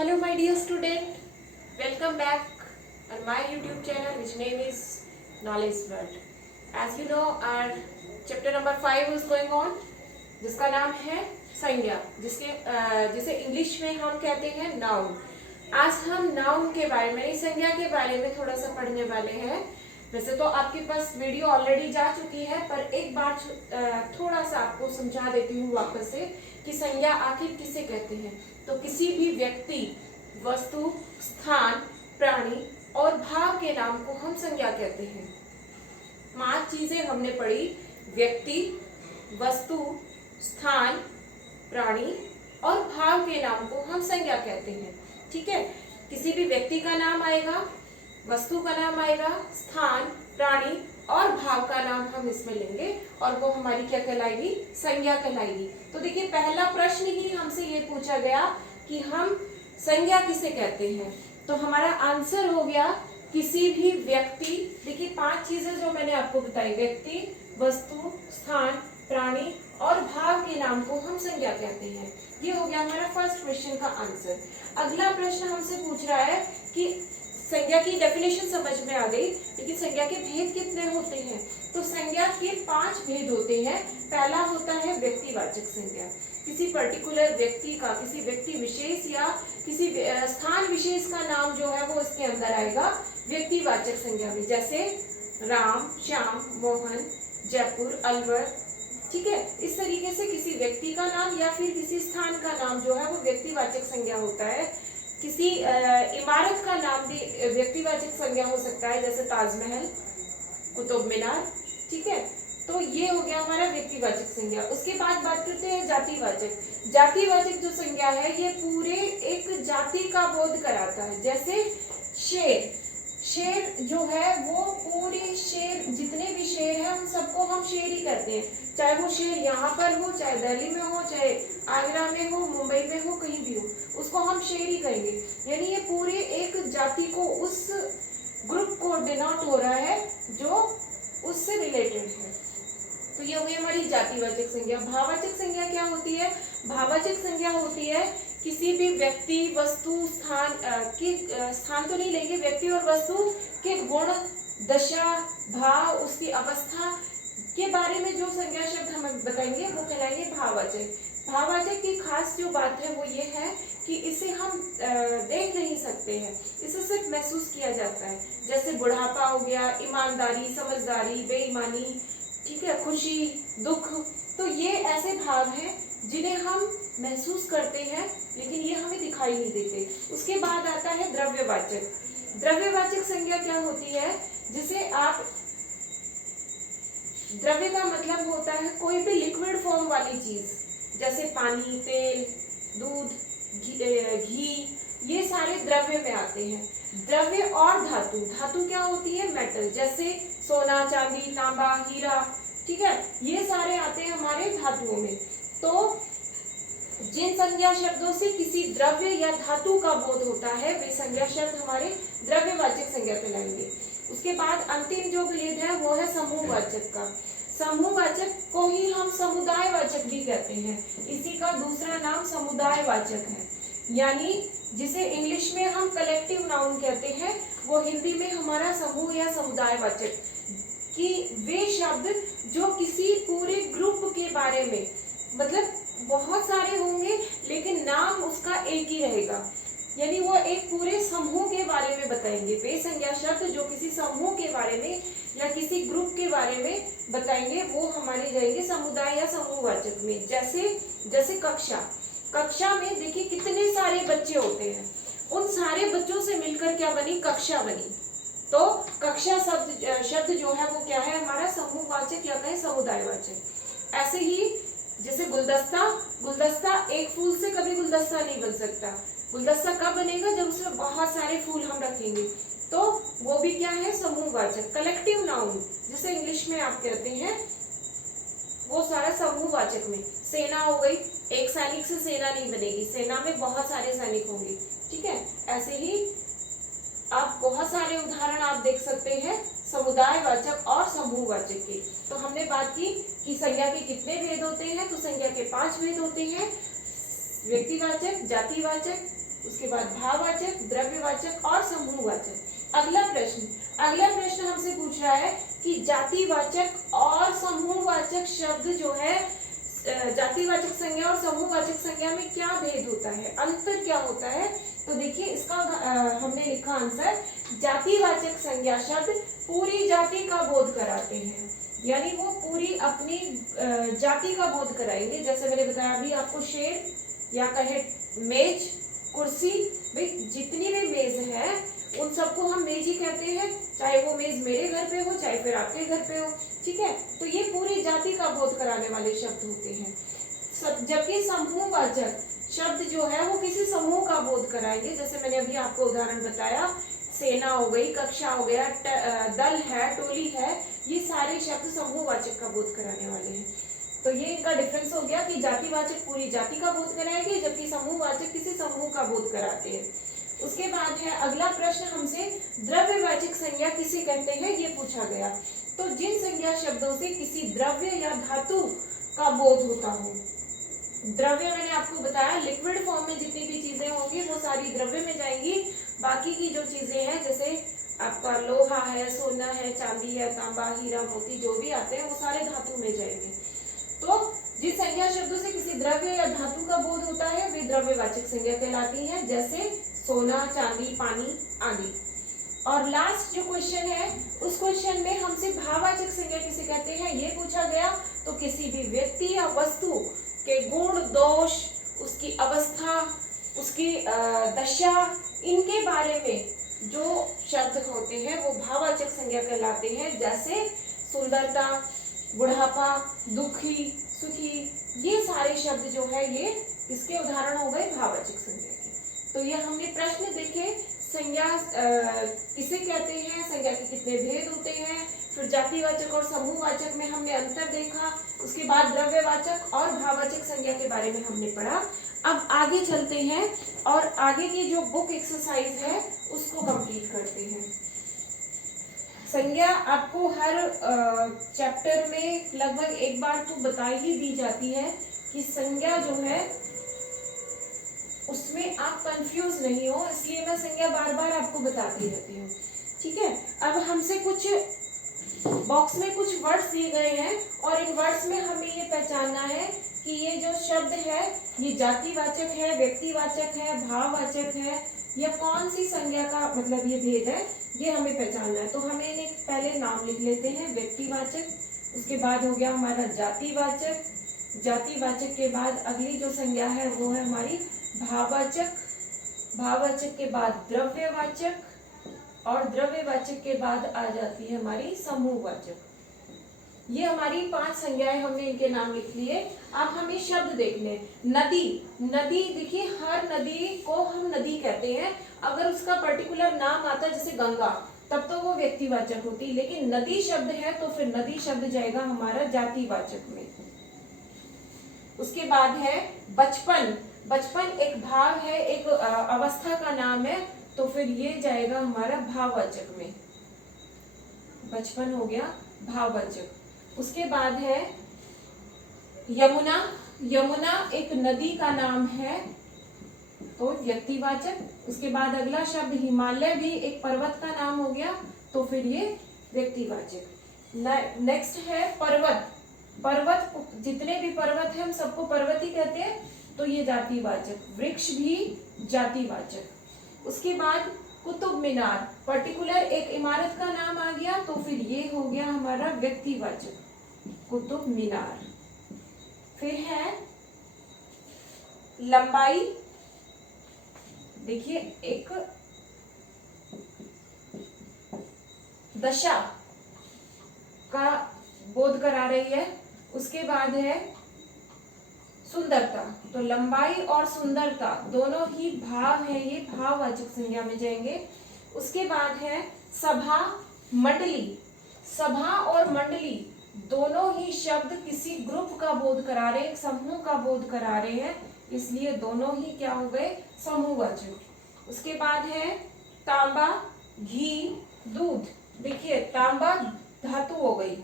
Hello my dear student, welcome back on my YouTube channel which name is Knowledge World. As you know our chapter number 5 is going on जिसका नाम है संज्ञा जिसे English में हम कहते हैं नाउन। आज हम नाउन के बारे में संज्ञा के बारे में थोड़ा सा पढ़ने वाले हैं। वैसे तो आपके पास वीडियो ऑलरेडी जा चुकी है पर एक बार थोड़ा सा आपको समझा देती हूँ वापस से कि संज्ञा आखिर किसे कहते हैं। तो किसी भी व्यक्ति, वस्तु, स्थान, प्राणी और भाव के नाम को हम संज्ञा कहते हैं। 5 चीजें हमने पढ़ी, व्यक्ति, वस्तु, स्थान, प्राणी और भाव के नाम को हम संज्ञा कहते हैं। ठीक है, किसी भी व्यक्ति का नाम आएगा, वस्तु का नाम आएगा, स्थान, प्राणी और भाव का नाम हम इसमें लेंगे और वो हमारी क्या कहलाएगी, संज्ञा कहलाएगी। तो देखिए पहला प्रश्न ही हमसे ये पूछा गया कि हम संज्ञा किसे कहते हैं। तो हमारा आंसर हो गया किसी भी व्यक्ति। देखिए 5 चीजें जो मैंने आपको बताई, व्यक्ति, वस्तु, स्थान, प्राणी और भाव के नाम को हम संज्ञा कहते हैं। ये हो गया हमारा फर्स्ट क्वेश्चन का आंसर। अगला प्रश्न हमसे पूछ रहा है कि संज्ञा की डेफिनेशन समझ में आ गई, लेकिन संज्ञा के भेद कितने होते हैं। तो संज्ञा के 5 भेद होते हैं। पहला होता है व्यक्तिवाचक संज्ञा, किसी पर्टिकुलर व्यक्ति का, किसी व्यक्ति विशेष या किसी स्थान विशेष का नाम जो है वो इसके अंदर आएगा व्यक्तिवाचक संज्ञा में, जैसे राम, श्याम, मोहन, जयपुर, अलवर। ठीक है, इस तरीके से किसी व्यक्ति का नाम या फिर किसी स्थान का नाम जो है वो व्यक्तिवाचक संज्ञा होता है। किसी इमारत का नाम भी व्यक्तिवाचक संज्ञा हो सकता है, जैसे ताजमहल, कुतुब मीनार। ठीक है, तो ये हो गया हमारा व्यक्तिवाचक संज्ञा। उसके बाद बात करते हैं जातिवाचक। जातिवाचक जो संज्ञा है ये पूरे एक जाति का बोध कराता है। जैसे शेर, शेर जो है वो पूरे शेर, जितने भी शेर हैं उन सबको हम शेर ही करते हैं, चाहे वो शेर यहाँ पर हो, चाहे दिल्ली में हो, चाहे आगरा में हो, मुंबई में हो, कहीं भी हो, उसको हम शेर ही कहेंगे। यानी ये पूरे एक जाति को, उस ग्रुप को डिनोट हो रहा है जो उससे रिलेटेड है। तो ये हो गई हमारी जातिवाचक संज्ञा। भाववाचक संज्ञा क्या होती है? भाववाचक संज्ञा होती है किसी भी व्यक्ति, वस्तु, स्थान के स्थान तो नहीं लेंगे, व्यक्ति और वस्तु के गुण, दशा, भाव, उसकी अवस्था के बारे में जो संज्ञा शब्द हम बताएंगे वो कहलाएंगे भाववाचक। भाववाचक की खास जो बात है वो ये है कि इसे हम देख नहीं सकते हैं, इसे सिर्फ महसूस किया जाता है। जैसे बुढ़ापा हो गया, ईमानदारी, समझदारी, बेईमानी, ठीक है, खुशी, दुख। तो ये ऐसे भाव हैं जिन्हें हम महसूस करते हैं लेकिन ये हमें दिखाई नहीं देते। उसके बाद आता है द्रव्यवाचक। द्रव्यवाचक संज्ञा क्या होती है? जिसे आप, द्रव्य का मतलब होता है कोई भी लिक्विड फॉर्म वाली चीज, जैसे पानी, तेल, दूध, घी, ये सारे द्रव्य में आते हैं। द्रव्य और धातु, धातु क्या होती है? मेटल, जैसे सोना, चांदी, तांबा, हीरा। ठीक है, ये सारे आते हैं हमारे धातुओं में। तो जिन संज्ञा शब्दों से किसी द्रव्य या धातु का बोध होता है वे संज्ञा शब्द हमारे द्रव्यवाचक संज्ञा कहलाएंगे। उसके बाद अंतिम जो भेद है वो है समूहवाचक का। समूहवाचक को ही हम समुदायवाचक भी कहते हैं, इसी का दूसरा नाम समुदायवाचक है। यानी जिसे इंग्लिश में हम कलेक्टिव नाउन कहते हैं, वो हिंदी में हमारा समूह या समुदायवाचक, कि वे शब्द जो किसी पूरे ग्रुप के बारे में, मतलब बहुत सारे होंगे लेकिन नाम उसका एक ही रहेगा, यानी वो एक पूरे समूह के बारे में बताएंगे। वे संज्ञा शब्द जो किसी समूह के बारे में या किसी ग्रुप के बारे में बताएंगे वो हमारे रहेंगे समुदाय या समूहवाचक में। जैसे कक्षा, कक्षा में देखिए कितने सारे बच्चे होते हैं, उन सारे बच्चों से मिलकर क्या बनी? कक्षा बनी। तो कक्षा शब्द जो है वो क्या है? हमारा समूहवाचक या कहें समुदायवाचक। ऐसे ही जैसे गुलदस्ता, गुलदस्ता एक फूल से कभी गुलदस्ता नहीं बन सकता। गुलदस्ता कब बनेगा? जब उसमें बहुत सारे फूल हम रखेंगे, तो वो भी क्या है? समूहवाचक। कलेक्टिव नाउन जिसे इंग्लिश में आप कहते हैं वो सारा समूहवाचक में। सेना हो गई, एक सैनिक से सेना नहीं बनेगी, सेना में बहुत सारे सैनिक होंगे। ठीक है, ऐसे ही आप बहुत सारे उदाहरण आप देख सकते हैं समुदायवाचक और समूहवाचक के। तो हमने बात की कि संज्ञा के कितने भेद होते हैं। तो संज्ञा के 5 भेद होते हैं, व्यक्तिवाचक, जातिवाचक, उसके बाद भाववाचक, द्रव्यवाचक और समूहवाचक। अगला प्रश्न हमसे पूछ रहा है कि जातिवाचक और समूहवाचक शब्द जो है, जातिवाचक संज्ञा और समूहवाचक संज्ञा में क्या भेद होता है, अंतर क्या होता है। तो देखिए इसका हमने लिखा आंसर, जातिवाचक संज्ञा शब्द पूरी जाति का बोध कराते हैं, यानी वो पूरी अपनी जाति का बोध कराएंगे। जैसे मैंने बताया अभी आपको, शेर या कहे मेज, कुर्सी, भाई जितनी भी मेज है उन सबको हम मेज ही कहते हैं, चाहे वो मेज मेरे घर पे हो चाहे फिर आपके घर पे हो, ठीक है। तो ये पूरी जाति का बोध कराने वाले शब्द होते हैं। जबकि समूहवाचक शब्द जो है वो किसी समूह का बोध कराएंगे। जैसे मैंने अभी आपको उदाहरण बताया, सेना हो गई, कक्षा हो गया, दल है, टोली है, ये सारे शब्द समूहवाचक का बोध कराने वाले हैं। तो ये इनका डिफरेंस हो गया कि जातिवाचक पूरी जाति का बोध कराएंगे, जबकि समूहवाचक किसी समूह का बोध कराते हैं। उसके बाद है अगला प्रश्न हमसे, द्रव्यवाचक संज्ञा किसे कहते हैं, ये पूछा गया। तो जिन संज्ञा शब्दों से किसी द्रव्य या धातु का बोध होता हो। द्रव्य मैंने आपको बताया, लिक्विड फॉर्म में जितनी भी चीजें होंगी वो सारी द्रव्य में जाएंगी। बाकी की जो चीजें हैं, जैसे आपका लोहा है, सोना है, चांदी है, तांबा, हीरा, मोती, जो भी आते हैं वो सारे धातु में जाएंगे। तो जिन संज्ञा शब्दों से किसी द्रव्य या धातु का बोध होता है वे द्रव्यवाचक संज्ञा कहलाती हैं, जैसे सोना, चांदी, पानी आदि। और लास्ट जो क्वेश्चन है, उस क्वेश्चन में हमसे भाववाचक संज्ञा किसे कहते हैं ये पूछा गया। तो किसी भी व्यक्ति या वस्तु के गुण, दोष, उसकी अवस्था, उसकी दशा, इनके बारे में जो शब्द होते हैं वो भाववाचक संज्ञा कहलाते हैं। जैसे सुंदरता, बुढ़ापा, दुखी, सुखी, ये सारे शब्द जो है ये किसके उदाहरण हो गए, भाववाचक संज्ञा के। तो ये हमने प्रश्न देखे, संज्ञा किसे कहते हैं, संज्ञा के कितने भेद होते हैं, फिर जातिवाचक और समूहवाचक में हमने अंतर देखा, उसके बाद द्रव्यवाचक और भाववाचक संज्ञा के बारे में हमने पढ़ा। अब आगे चलते हैं और आगे की जो बुक एक्सरसाइज है उसको कंप्लीट करते हैं। संज्ञा आपको हर चैप्टर में लगभग एक बार तो बता ही दी जाती है कि संज्ञा जो है उसमें आप कंफ्यूज नहीं हो, इसलिए मैं संज्ञा बार बार आपको बताती रहती हूँ, ठीक है। अब हमसे कुछ बॉक्स में कुछ वर्ड्स दिए गए हैं और इन वर्ड्स में हमें ये पहचानना है कि ये जो शब्द है ये जातिवाचक है, व्यक्तिवाचक है, भाववाचक है, या कौन सी संज्ञा का मतलब ये भेद है, ये हमें पहचानना है। तो हमें इन्हें पहले नाम लिख लेते हैं, व्यक्तिवाचक, उसके बाद हो गया हमारा जातिवाचक, जातिवाचक के बाद अगली जो संज्ञा है वो है हमारी भाववाचक, भाववाचक के बाद द्रव्यवाचक और द्रव्यवाचक के बाद आ जाती है हमारी समूहवाचक। ये हमारी 5 संज्ञाएं, हमने इनके नाम लिख लिए। अब हमें शब्द देख लें। नदी, नदी देखिए हर नदी को हम नदी कहते हैं, अगर उसका पर्टिकुलर नाम आता है जैसे गंगा तब तो वो व्यक्तिवाचक होती, लेकिन नदी शब्द है तो फिर नदी शब्द जाएगा हमारा जातिवाचक में। उसके बाद है बचपन, बचपन एक भाव है, एक अवस्था का नाम है, तो फिर ये जाएगा हमारा भाववाचक में, बचपन हो गया भाववाचक। उसके बाद है यमुना, यमुना एक नदी का नाम है तो व्यक्तिवाचक। उसके बाद अगला शब्द हिमालय भी एक पर्वत का नाम हो गया तो फिर ये व्यक्तिवाचक। नेक्स्ट है पर्वत, पर्वत जितने भी पर्वत हैं हम सबको पर्वत ही कहते हैं तो ये जातिवाचक। वृक्ष भी जातिवाचक। उसके बाद कुतुब मीनार, पर्टिकुलर एक इमारत का नाम आ गया तो फिर ये हो गया हमारा व्यक्तिवाचक, कुतुब मीनार। फिर है लंबाई, देखिए एक दशा का बोध करा रही है। उसके बाद है सुंदरता, तो लंबाई और सुंदरता दोनों ही भाव है, ये भाववाचक संज्ञा में जाएंगे। उसके बाद है सभा, मंडली, सभा और मंडली दोनों ही शब्द किसी ग्रुप का बोध करा रहे हैं, समूह का बोध करा रहे हैं, इसलिए दोनों ही क्या हो गए, समूहवाचक। उसके बाद है तांबा, घी, दूध, देखिए तांबा धातु हो गई,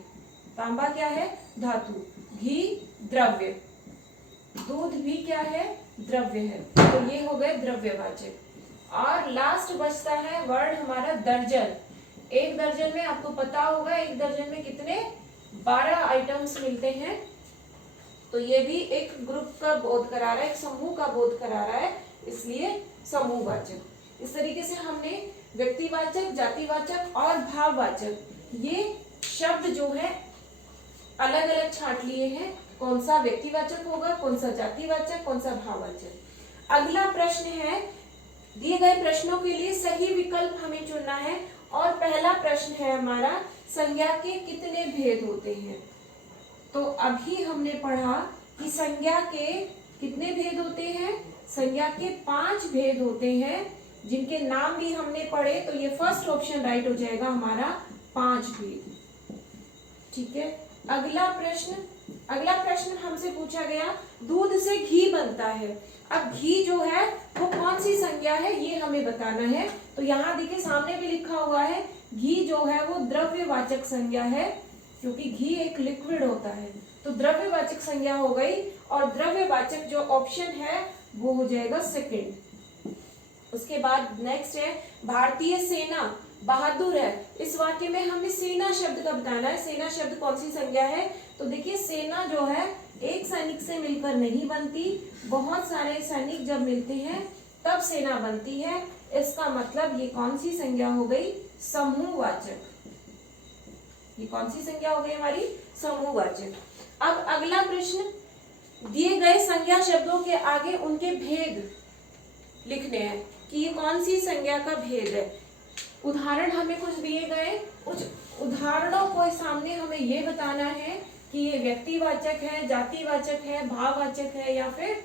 तांबा क्या है, धातु, घी द्रव्य, दूध भी क्या है, द्रव्य है, तो ये हो गए द्रव्यवाचक। और लास्ट बचता है वर्ड हमारा दर्जन। एक दर्जन में आपको पता होगा, एक दर्जन में कितने 12 आइटम्स मिलते हैं, तो ये भी एक ग्रुप का बोध करा रहा है, एक समूह का बोध करा रहा है, इसलिए समूहवाचक। इस तरीके से हमने व्यक्तिवाचक, जातिवाचक और भाववाचक ये शब्द जो है अलग अलग छांट लिए हैं, कौन सा व्यक्तिवाचक होगा, कौन सा जातिवाचक, कौन सा भाववाचक। अगला प्रश्न है, दिए गए प्रश्नों के लिए सही विकल्प हमें चुनना है। और पहला प्रश्न है हमारा, संज्ञा के कितने भेद होते हैं। तो अभी हमने पढ़ा कि संज्ञा के कितने भेद होते हैं, संज्ञा के 5 भेद होते हैं, जिनके नाम भी हमने पढ़े, तो ये फर्स्ट ऑप्शन राइट हो जाएगा हमारा, 5 भेद। ठीक है। अगला प्रश्न हमसे पूछा गया, दूध से घी बनता है। अब घी जो है वो कौन सी संज्ञा है, ये हमें बताना है। तो यहाँ देखिए सामने भी लिखा हुआ है, घी जो है वो द्रव्यवाचक संज्ञा है, क्योंकि घी एक लिक्विड होता है, तो द्रव्यवाचक संज्ञा हो गई। और द्रव्यवाचक जो ऑप्शन है वो हो जाएगा सेकंड। उसके बाद नेक्स्ट है, भारतीय सेना बहादुर है। इस वाक्य में हमें सेना शब्द का बताना है, सेना शब्द कौन सी संज्ञा है। तो देखिए सेना जो है एक सैनिक से मिलकर नहीं बनती, बहुत सारे सैनिक जब मिलते हैं तब सेना बनती है। इसका मतलब ये कौन सी संज्ञा हो गई, समूहवाचक। ये कौन सी संज्ञा हो गई हमारी, समूहवाचक। अब अगला प्रश्न, दिए गए संज्ञा शब्दों के आगे उनके भेद लिखने हैं कि ये कौन सी संज्ञा का भेद है। उदाहरण हमें कुछ दिए गए, कुछ उदाहरणों को सामने हमें ये बताना है कि ये व्यक्तिवाचक है, जातिवाचक है, भाववाचक है या फिर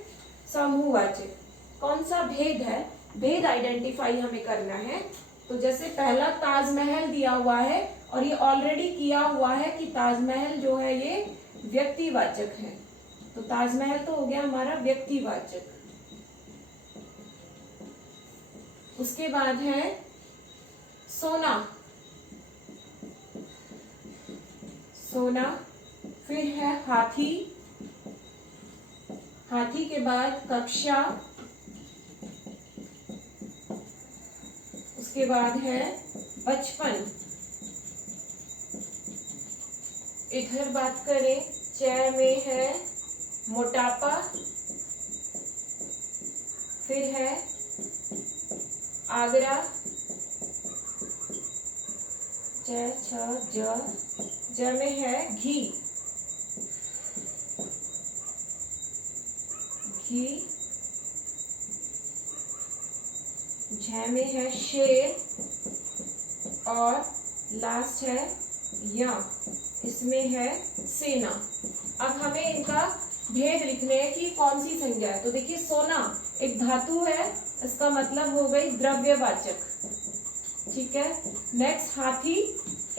समूहवाचक। कौन सा भेद है, भेद आइडेंटिफाई हमें करना है। तो जैसे पहला ताजमहल दिया हुआ है और ये ऑलरेडी किया हुआ है कि ताजमहल जो है ये व्यक्तिवाचक है, तो ताजमहल तो हो गया हमारा व्यक्तिवाचक। उसके बाद है सोना, सोना, फिर है हाथी, हाथी के बाद कक्षा, उसके बाद है बचपन। इधर बात करें, च में है मोटापा, फिर है आगरा, ज में है घी, घी, झ में है शेर और लास्ट है या, इसमें है सेना। अब हमें इनका भेद लिखने हैं कि कौन सी संज्ञा है। तो देखिए सोना एक धातु है, इसका मतलब हो गई द्रव्यवाचक। ठीक है। नेक्स्ट हाथी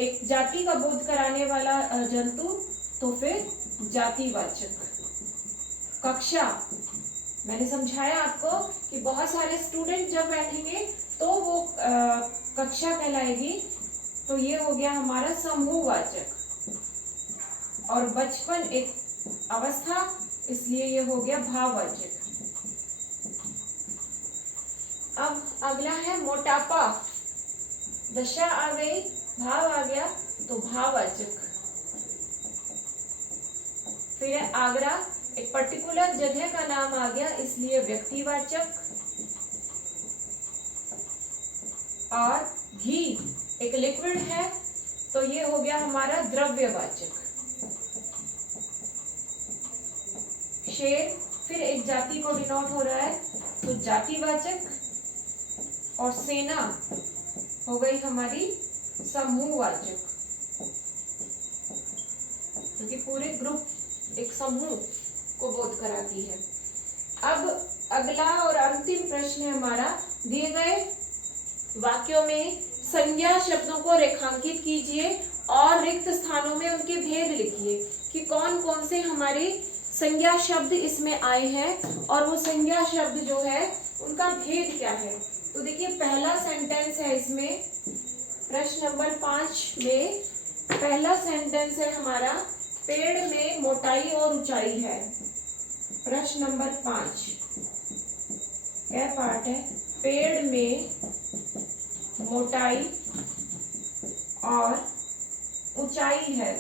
एक जाति का बोध कराने वाला जंतु, तो फिर जातिवाचक। कक्षा, मैंने समझाया आपको कि बहुत सारे स्टूडेंट जब बैठेंगे तो वो कक्षा कहलाएगी, तो ये हो गया हमारा समूहवाचक। और बचपन एक अवस्था, इसलिए ये हो गया भाववाचक। अब अगला है मोटापा, दशा आ गई, भाव आ गया, तो भाववाचक। फिर है आगरा, एक पर्टिकुलर जगह का नाम आ गया, इसलिए व्यक्तिवाचक। और घी एक लिक्विड है, तो ये हो गया हमारा द्रव्यवाचक। शेर फिर एक जाति को डिनोट हो रहा है, तो जातिवाचक। और सेना हो गई हमारी समूहवाचक, क्योंकि पूरे ग्रुप एक समूह को बोध कराती है। अब अगला और अंतिम प्रश्न है हमारा, दिए गए वाक्यों में संज्ञा शब्दों को रेखांकित कीजिए और रिक्त स्थानों में उनके भेद लिखिए कि कौन कौन से हमारे संज्ञा शब्द इसमें आए हैं और वो संज्ञा शब्द जो है उनका भेद क्या है। तो देखिए पहला सेंटेंस है इसमें, प्रश्न नंबर 5 में पहला सेंटेंस है हमारा, पेड़ में मोटाई और ऊंचाई है। प्रश्न नंबर 5, क्या पार्ट है? पेड़ में मोटाई और ऊंचाई है।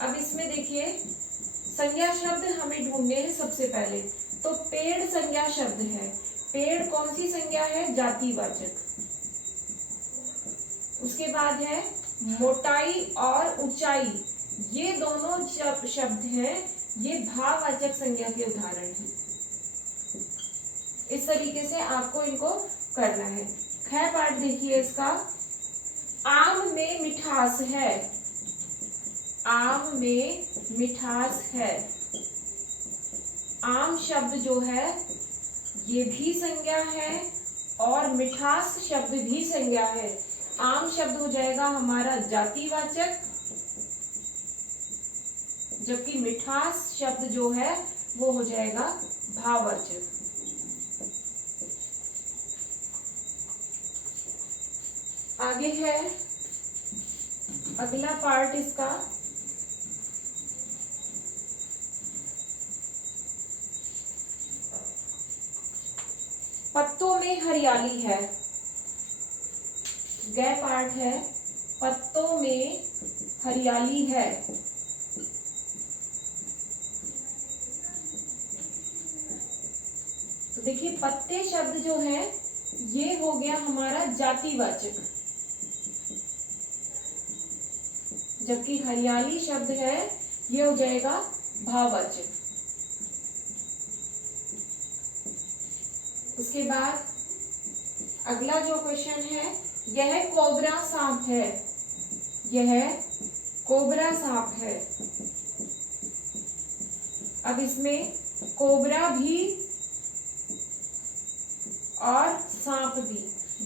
अब इसमें देखिए संज्ञा शब्द हमें ढूंढने हैं सबसे पहले। तो पेड़ संज्ञा शब्द है। पेड़ कौन सी संज्ञा है? जातिवाचक। उसके बाद है मोटाई और ऊंचाई, ये दोनों शब्द हैं, ये भाववाचक संज्ञा के उदाहरण हैं। इस तरीके से आपको इनको करना है। ख पार्ट देखिए इसका, आम में मिठास है। आम में मिठास है। आम शब्द जो है ये भी संज्ञा है और मिठास शब्द भी संज्ञा है। आम शब्द हो जाएगा हमारा जातिवाचक, जबकि मिठास शब्द जो है वो हो जाएगा भाववाचक। आगे है अगला पार्ट इसका, पत्तों में हरियाली है। ग पार्ट है, पत्तों में हरियाली है। तो देखिए पत्ते शब्द जो है ये हो गया हमारा जातिवाचक, जबकि हरियाली शब्द है ये हो जाएगा भाववाचक। उसके बाद अगला जो क्वेश्चन है, यह कोबरा सांप है। यह कोबरा सांप है। अब इसमें कोबरा भी और सांप भी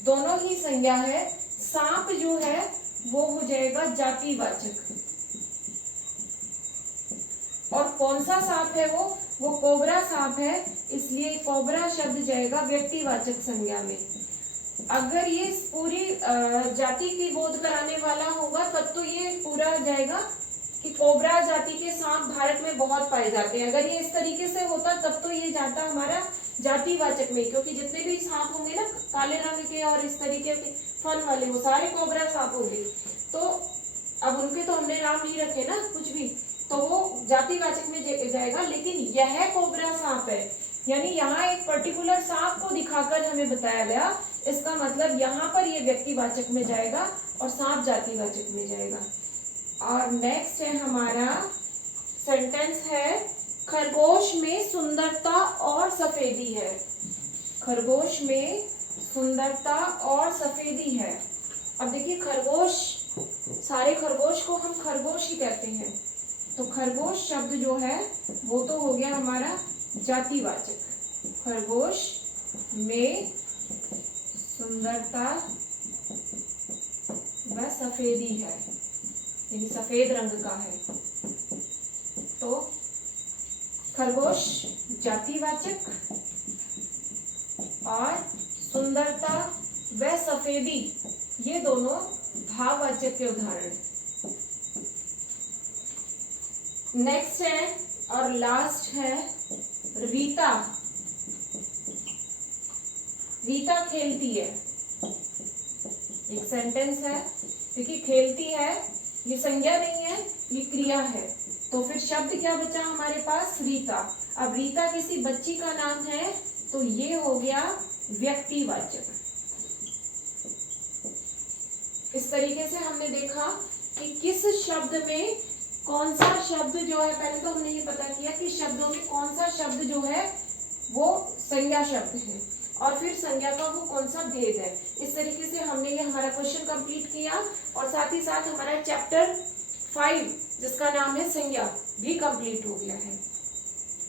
दोनों ही संज्ञा है। सांप जो है वो हो जाएगा जातिवाचक, और कौन सा सांप है वो कोबरा सांप है, इसलिए कोबरा शब्द जाएगा व्यक्तिवाचक संज्ञा में। अगर ये पूरी जाति की बोध कराने वाला होगा तब तो ये पूरा जाएगा कि कोबरा जाति के सांप भारत में बहुत पाए जाते हैं। अगर ये इस तरीके से होता तब तो ये जाता हमारा जातिवाचक में, क्योंकि जितने भी सांप होंगे ना काले रंग के और इस तरीके के फन वाले, वो सारे कोबरा सांप होंगे। तो अब उनके तो हमने नाम नहीं रखे ना कुछ भी, तो वो जातिवाचक में जाएगा। लेकिन यह कोबरा सांप है, यानी यहाँ एक पर्टिकुलर सांप को दिखाकर हमें बताया गया, इसका मतलब यहाँ पर ये व्यक्तिवाचक में जाएगा और सांप जातिवाचक में जाएगा। और नेक्स्ट है हमारा सेंटेंस है, खरगोश में सुंदरता और सफेदी है। खरगोश में सुंदरता और सफेदी है। अब देखिए खरगोश, सारे खरगोश को हम खरगोश ही कहते हैं, तो खरगोश शब्द जो है वो तो हो गया हमारा जातिवाचक। खरगोश में सुंदरता व सफेदी है, यानी सफेद रंग का है, तो खरगोश जातिवाचक और सुंदरता व सफेदी ये दोनों भाववाचक के उदाहरण। नेक्स्ट है और लास्ट है रीता। रीता खेलती है। एक सेंटेंस है, देखिए खेलती है ये संज्ञा नहीं है, ये क्रिया है, तो फिर शब्द क्या बचा हमारे पास? रीता। अब रीता किसी बच्ची का नाम है, तो ये हो गया व्यक्तिवाचक। इस तरीके से हमने देखा कि किस शब्द में कौन सा शब्द जो है, पहले तो हमने ये पता किया कि शब्दों में कौन सा शब्द जो है वो संज्ञा शब्द है और फिर संज्ञा का वो कौन सा भेद है। इस तरीके से हमने ये हमारा क्वेश्चन कंप्लीट किया और साथ ही साथ हमारा चैप्टर 5 जिसका नाम है संज्ञा भी कंप्लीट हो गया है।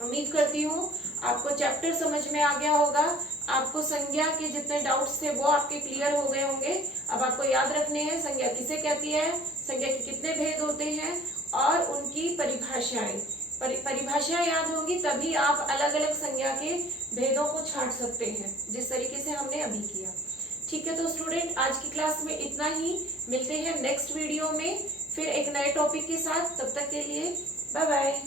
उम्मीद करती हूँ आपको चैप्टर समझ में आ गया होगा। आपको संज्ञा के जितने डाउट्स थे वो आपके क्लियर हो गए होंगे। अब आपको याद रखने हैं संज्ञा किसे कहती है, संज्ञा के कितने भेद होते हैं और उनकी परिभाषाएं। परिभाषाएं याद होंगी तभी आप अलग अलग संज्ञा के भेदों को छांट सकते हैं, जिस तरीके से हमने अभी किया। ठीक है, तो स्टूडेंट आज की क्लास में इतना ही। मिलते हैं नेक्स्ट वीडियो में फिर एक नए टॉपिक के साथ। तब तक के लिए बाय बाय।